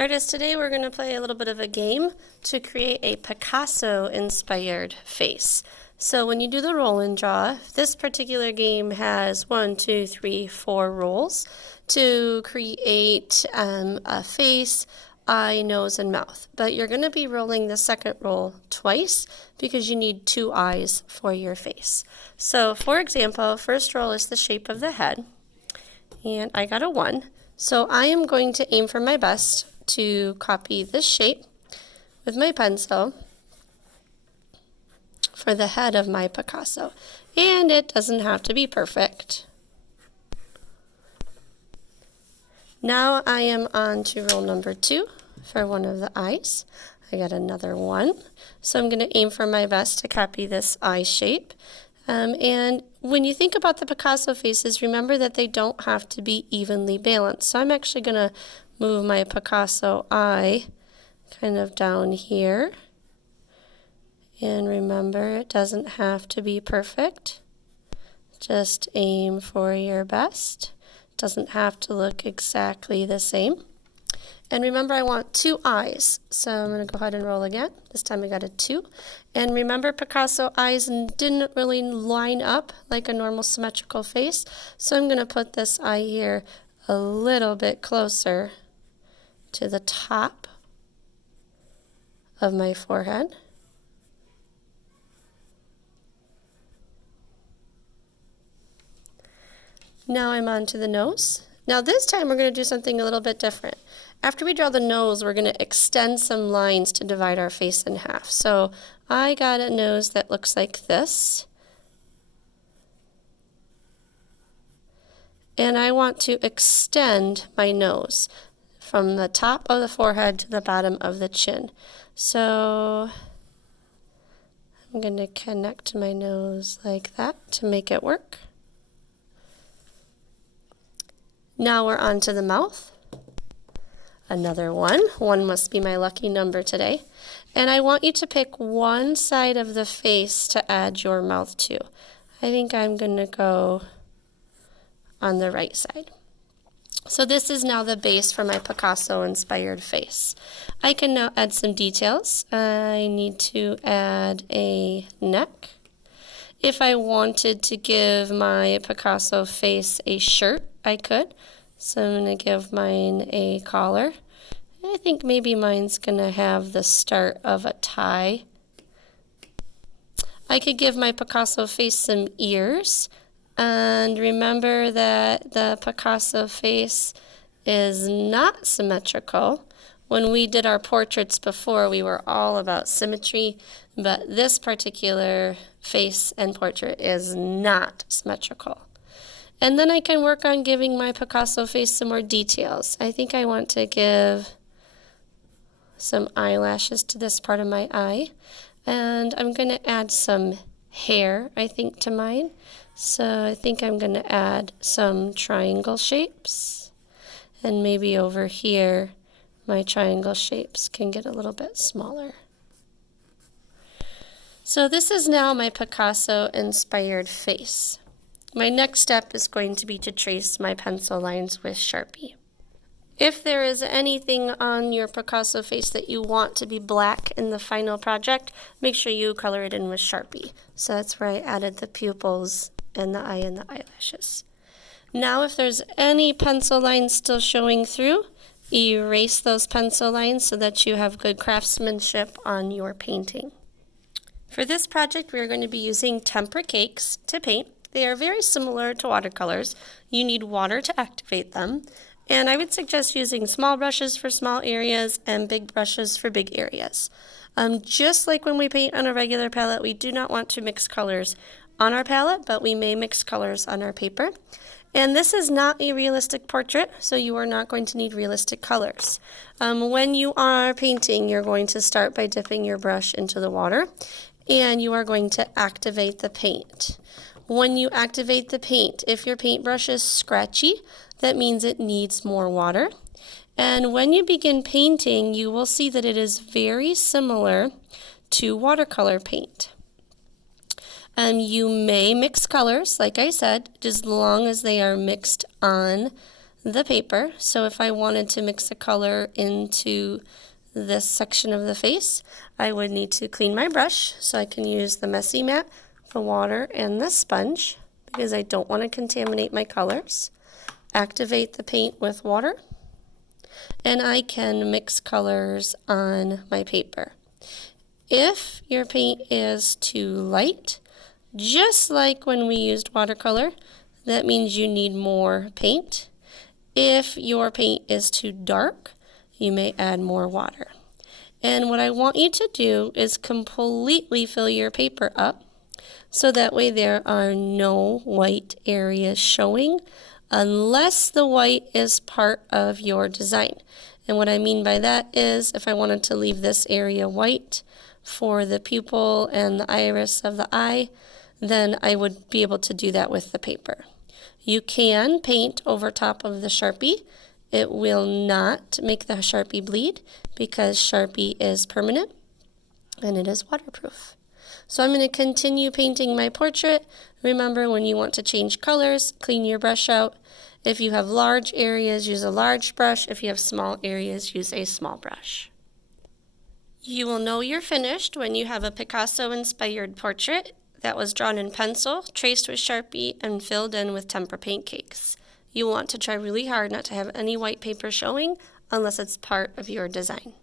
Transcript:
Artists, today we're going to play a little bit of a game to create a Picasso-inspired face. So when you do the roll and draw, this particular game has 4 rolls to create a face, eye, nose, and mouth. But you're going to be rolling the second roll twice because you need 2 eyes for your face. So for example, first roll is the shape of the head, and I got a 1. So I am going to aim for my best to copy this shape with my pencil for the head of my Picasso. And it doesn't have to be perfect. Now I am on to roll number 2 for one of the eyes. I got another 1. So I'm going to aim for my best to copy this eye shape. And when you think about the Picasso faces, remember that they don't have to be evenly balanced. So I'm actually going to move my Picasso eye kind of down here. And remember, it doesn't have to be perfect. Just aim for your best. It doesn't have to look exactly the same. And remember, I want 2 eyes. So I'm going to go ahead and roll again. This time I got a 2. And remember, Picasso eyes didn't really line up like a normal symmetrical face. So I'm going to put this eye here a little bit closer to the top of my forehead. Now I'm on to the nose. Now this time we're going to do something a little bit different. After we draw the nose, we're going to extend some lines to divide our face in half. So I got a nose that looks like this. And I want to extend my nose from the top of the forehead to the bottom of the chin. So I'm going to connect my nose like that to make it work. Now we're on to the mouth. Another 1. 1 must be my lucky number today. And I want you to pick one side of the face to add your mouth to. I think I'm going to go on the right side. So this is now the base for my Picasso-inspired face. I can now add some details. I need to add a neck. If I wanted to give my Picasso face a shirt, I could. So I'm going to give mine a collar. I think maybe mine's going to have the start of a tie. I could give my Picasso face some ears. And remember that the Picasso face is not symmetrical. When we did our portraits before, we were all about symmetry, but this particular face and portrait is not symmetrical. And then I can work on giving my Picasso face some more details. I think I want to give some eyelashes to this part of my eye. And I'm going to add some hair, I think, to mine. So I think I'm going to add some triangle shapes. And maybe over here, my triangle shapes can get a little bit smaller. So this is now my Picasso-inspired face. My next step is going to be to trace my pencil lines with Sharpie. If there is anything on your Picasso face that you want to be black in the final project, make sure you color it in with Sharpie. So that's where I added the pupils and the eye and the eyelashes. Now if there's any pencil lines still showing through, erase those pencil lines so that you have good craftsmanship on your painting. For this project, we are going to be using Tempera cakes to paint. They are very similar to watercolors. You need water to activate them. And I would suggest using small brushes for small areas and big brushes for big areas. Just like when we paint on a regular palette, we do not want to mix colors on our palette, but we may mix colors on our paper. And this is not a realistic portrait, so you are not going to need realistic colors. When you are painting, you're going to start by dipping your brush into the water, and you are going to activate the paint. When you activate the paint, if your paintbrush is scratchy, that means it needs more water. And when you begin painting, you will see that it is very similar to watercolor paint. You may mix colors, like I said, as long as they are mixed on the paper. So if I wanted to mix a color into this section of the face, I would need to clean my brush, so I can use the messy mat, the water, and the sponge because I don't want to contaminate my colors. Activate the paint with water, and I can mix colors on my paper. If your paint is too light, just like when we used watercolor, that means you need more paint. If your paint is too dark, you may add more water. And what I want you to do is completely fill your paper up so that way there are no white areas showing unless the white is part of your design. And what I mean by that is if I wanted to leave this area white for the pupil and the iris of the eye, then I would be able to do that with the paper. You can paint over top of the Sharpie. It will not make the Sharpie bleed because Sharpie is permanent and it is waterproof. So I'm going to continue painting my portrait. Remember, when you want to change colors, clean your brush out. If you have large areas, use a large brush. If you have small areas, use a small brush. You will know you're finished when you have a Picasso-inspired portrait that was drawn in pencil, traced with Sharpie, and filled in with tempera paint cakes. You want to try really hard not to have any white paper showing unless it's part of your design.